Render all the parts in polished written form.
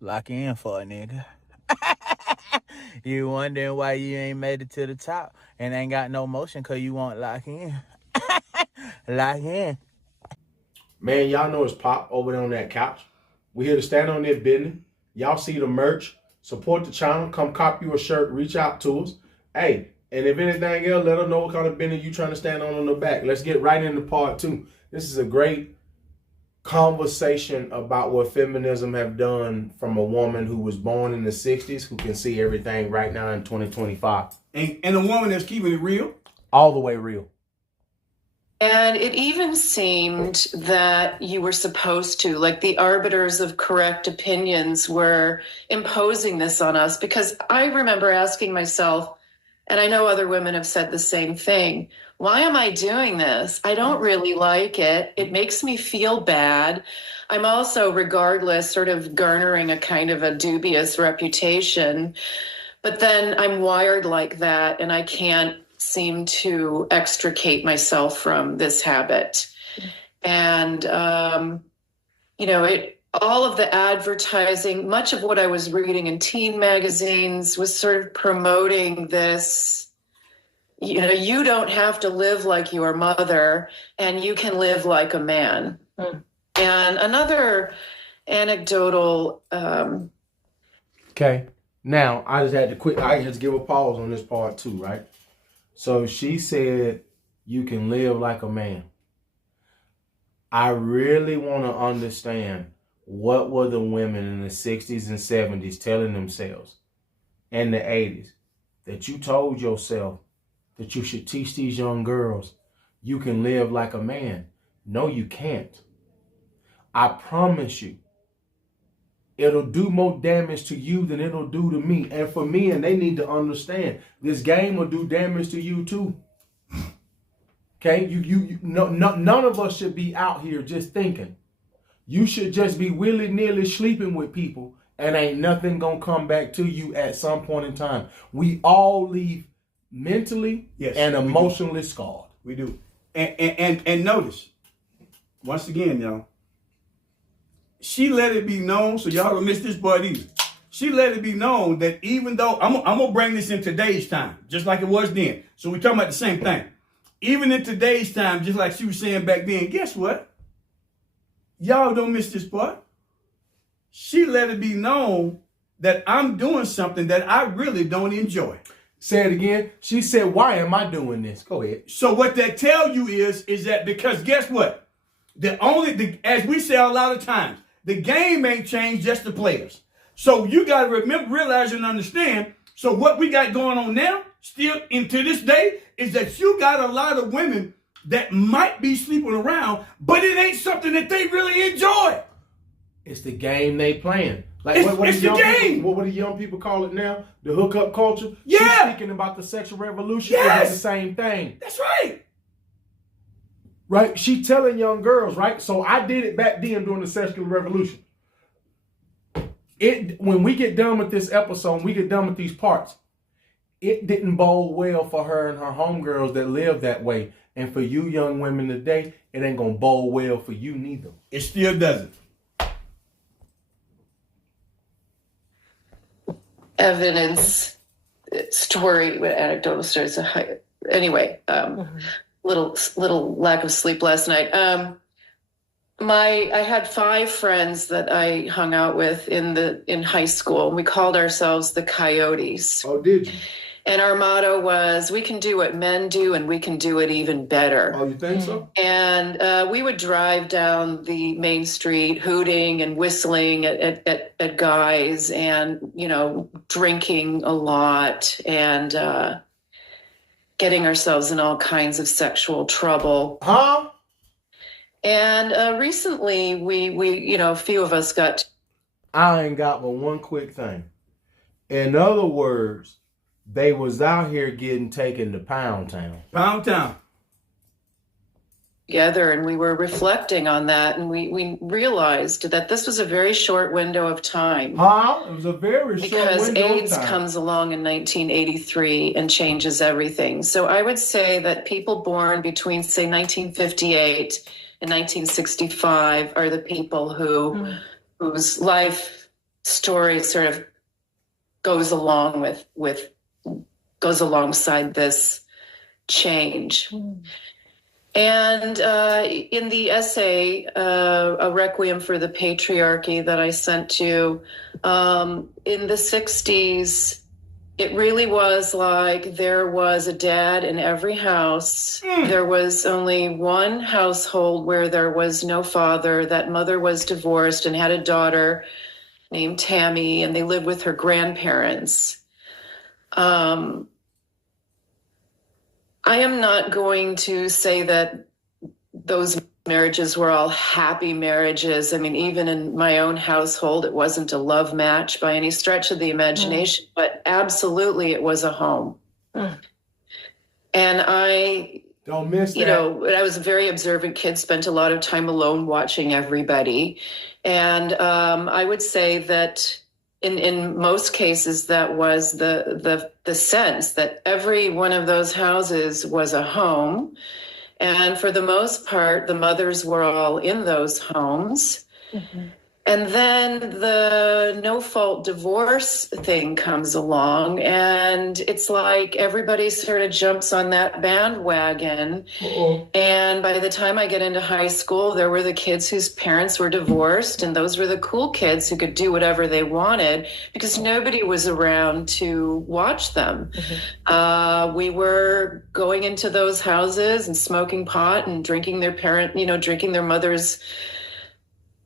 Lock in for a nigga. You wondering why you ain't made it to the top and ain't got no motion because you won't lock in. Lock in. Man, y'all know it's Pop over there on that couch. We're here to stand on their business. Y'all see the merch. Support the channel. Come cop you a shirt. Reach out to us. Hey, and if anything else, let us know what kind of business you trying to stand on the back. Let's get right into part 2. This is a great conversation about what feminism have done from a woman who was born in the 60s who can see everything right now in 2025. And a woman that's keeping it real. All the way real. And it even seemed that you were supposed to, like the arbiters of correct opinions were imposing this on us, because I remember asking myself, and I know other women have said the same thing, why am I doing this? I don't really like it. It makes me feel bad. I'm also, regardless, sort of garnering a kind of a dubious reputation. But then I'm wired like that, and I can't seem to extricate myself from this habit. And, all of the advertising, much of what I was reading in teen magazines was sort of promoting this, you don't have to live like your mother and you can live like a man. And another anecdotal. Okay. Now, I just had to give a pause on this part too, right? So she said, you can live like a man. I really want to understand, what were the women in the 60s and 70s telling themselves, and the 80s, that you told yourself that you should teach these young girls you can live like a man? No, you can't. I promise you, it'll do more damage to you than it'll do to me. And for me, and they need to understand, this game will do damage to you too. Okay? None of us should be out here just thinking. You should just be willy-nilly sleeping with people and ain't nothing gonna come back to you at some point in time. We all leave mentally and emotionally scarred. We do. And notice, once again, y'all, she let it be known, so y'all don't miss this part either. She let it be known that even though, I'm gonna bring this in today's time, just like it was then. So we're talking about the same thing. Even in today's time, just like she was saying back then, guess what? Y'all don't miss this part. She let it be known that I'm doing something that I really don't enjoy. Say it again. She said, why am I doing this? Go ahead. So what that tell you is that because guess what? As we say a lot of times, the game ain't changed, just the players. So you got to realize and understand. So what we got going on now, still into this day, is that you got a lot of women that might be sleeping around, but it ain't something that they really enjoy. It's the game they playing. Like it's the game. What do young people call it now? The hookup culture? Yeah. She's speaking about the sexual revolution. Yes. It's the same thing. That's right. Right? She telling young girls, right? So I did it back then during the sexual revolution. When we get done with this episode, we get done with these parts, it didn't bode well for her and her homegirls that live that way. And for you young women today, it ain't going to bode well for you neither. It still doesn't. Evidence, story, anecdotal stories. Anyway, little lack of sleep last night. I had 5 friends that I hung out with in high school. We called ourselves the Coyotes. Oh, did you? And our motto was, we can do what men do and we can do it even better. Oh, you think so? And we would drive down the main street hooting and whistling at guys and, drinking a lot and getting ourselves in all kinds of sexual trouble. Huh? And recently we a few of us got... I ain't got but one quick thing. In other words, they was out here getting taken to Pound Town. Pound Town. Together, and we were reflecting on that, and we realized that this was a very short window of time. Huh? It was a very short window of time. Because AIDS comes along in 1983 and changes everything. So I would say that people born between, say, 1958 and 1965 are the people whose life story sort of goes along goes alongside this change. And in the essay, A Requiem for the Patriarchy, that I sent to, in the 60s, it really was like there was a dad in every house. There was only one household where there was no father. That mother was divorced and had a daughter named Tammy, and they lived with her grandparents. I am not going to say that those marriages were all happy marriages. I mean, even in my own household, it wasn't a love match by any stretch of the imagination, but absolutely it was a home. And I don't miss that. You know, I was a very observant kid, spent a lot of time alone watching everybody. And I would say that in most cases, that was the sense that every one of those houses was a home. And for the most part, the mothers were all in those homes. And then the no-fault divorce thing comes along, and it's like everybody sort of jumps on that bandwagon. And by the time I get into high school, there were the kids whose parents were divorced, and those were the cool kids who could do whatever they wanted because nobody was around to watch them. We were going into those houses and smoking pot and drinking drinking their mother's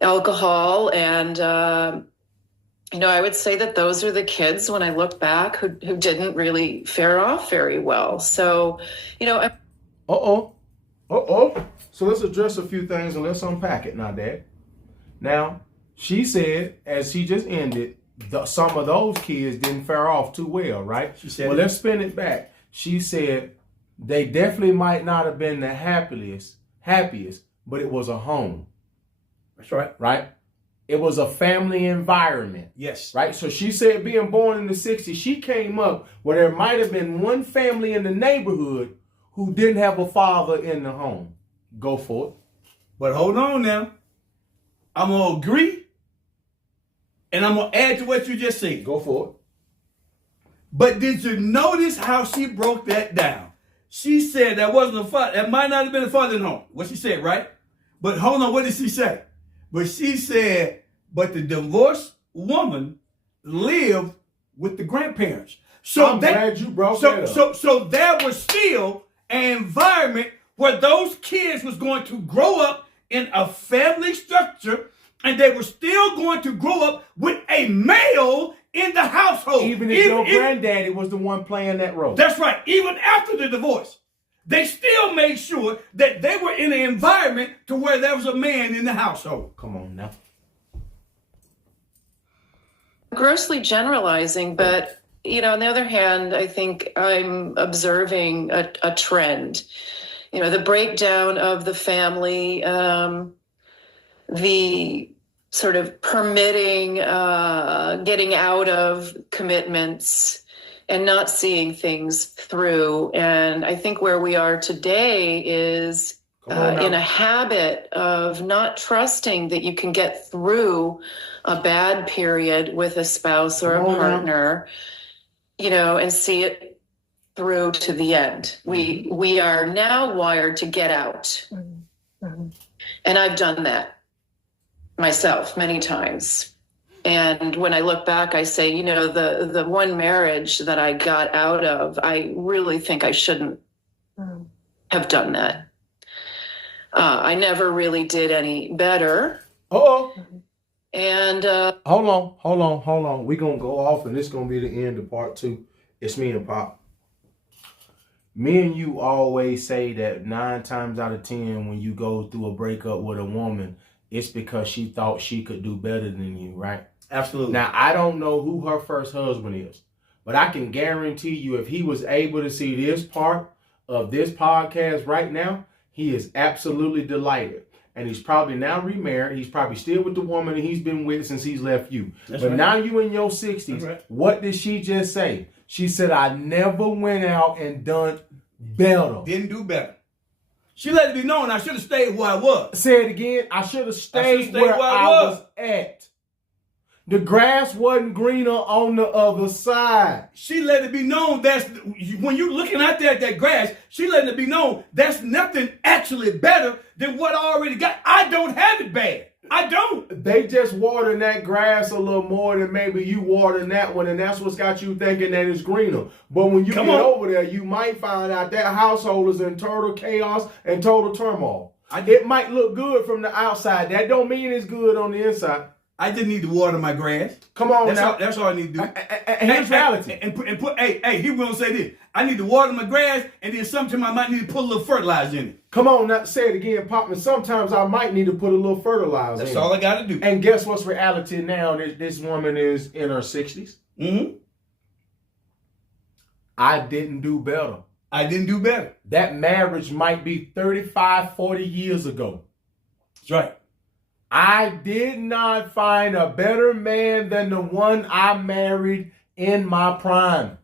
alcohol. And, I would say that those are the kids, when I look back, who didn't really fare off very well. So, So let's address a few things and let's unpack it now, Dad. Now, she said, as she just ended, some of those kids didn't fare off too well, right? She said, well, let's spin it back. She said they definitely might not have been the happiest, but it was a home. That's right. Right? It was a family environment. Yes. Right? So she said being born in the 60s, she came up where there might have been one family in the neighborhood who didn't have a father in the home. Go for it. But hold on now. I'm going to agree, and I'm going to add to what you just said. Go for it. But did you notice how she broke that down? She said that wasn't a father. That might not have been a father in the home. What she said, right? But hold on, what did she say? But she said, but the divorced woman lived with the grandparents. So I'm glad you brought that up. So there was still an environment where those kids was going to grow up in a family structure, and they were still going to grow up with a male in the household. Even if your granddaddy was the one playing that role. That's right. Even after the divorce, they still made sure that they were in an environment to where there was a man in the household. Come on now. Grossly generalizing, but, on the other hand, I think I'm observing a trend. The breakdown of the family, the sort of permitting, getting out of commitments, and not seeing things through. And I think where we are today is in a habit of not trusting that you can get through a bad period with a spouse or a partner, and see it through to the end. We are now wired to get out. And I've done that myself many times. And when I look back, I say, the one marriage that I got out of, I really think I shouldn't have done that. I never really did any better. And hold on. We're going to go off, and this is going to be the end of part 2. It's me and Pop. Me and you always say that 9 times out of 10, when you go through a breakup with a woman, it's because she thought she could do better than you, right? Absolutely. Now, I don't know who her first husband is, but I can guarantee you if he was able to see this part of this podcast right now, he is absolutely delighted. And he's probably now remarried. He's probably still with the woman that he's been with since he's left you. That's but right. Now you in your 60s. Right. What did she just say? She said, I never went out and done better. Didn't do better. She let it be known I should have stayed where I was. Say it again. I should have stayed where I was at. The grass wasn't greener on the other side. She let it be known that's when you're looking out there at that grass, she letting it be known that's nothing actually better than what I already got. I don't have it bad. I don't. They just watering that grass a little more than maybe you watering that one, and that's what's got you thinking that it's greener. But when you get over there, you might find out that household is in total chaos and total turmoil. It might look good from the outside. That don't mean it's good on the inside. I just need to water my grass. Come on, that's all I need to do. And here's reality. And put. Hey, here we're gonna say this. I need to water my grass, and then sometimes I might need to put a little fertilizer in it. Come on, now say it again, Popman. Sometimes I might need to put a little fertilizer in it. That's all I got to do. And guess what's reality now? This woman is in her 60s. Mm-hmm. I didn't do better. I didn't do better. That marriage might be 35, 40 years ago. That's right. I did not find a better man than the one I married in my prime.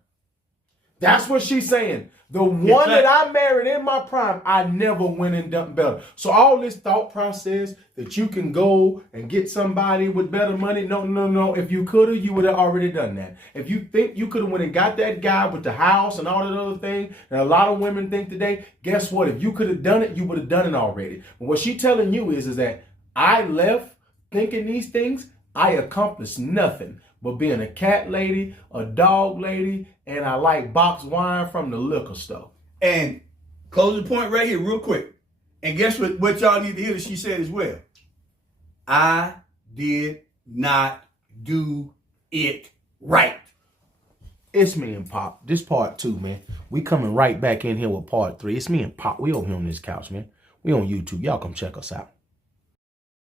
That's what she's saying. The one that I married in my prime, I never went and done better. So all this thought process that you can go and get somebody with better money, no. If you could have, you would have already done that. If you think you could have went and got that guy with the house and all that other thing, and a lot of women think today, guess what? If you could have done it, you would have done it already. But what she's telling you is that I left thinking these things, I accomplished nothing but being a cat lady, a dog lady, and I like boxed wine from the liquor store. And closing point right here, real quick. And guess what y'all need to hear that she said as well. I did not do it right. It's me and Pop. This part 2, man. We coming right back in here with part 3. It's me and Pop. We over here on this couch, man. We on YouTube. Y'all come check us out.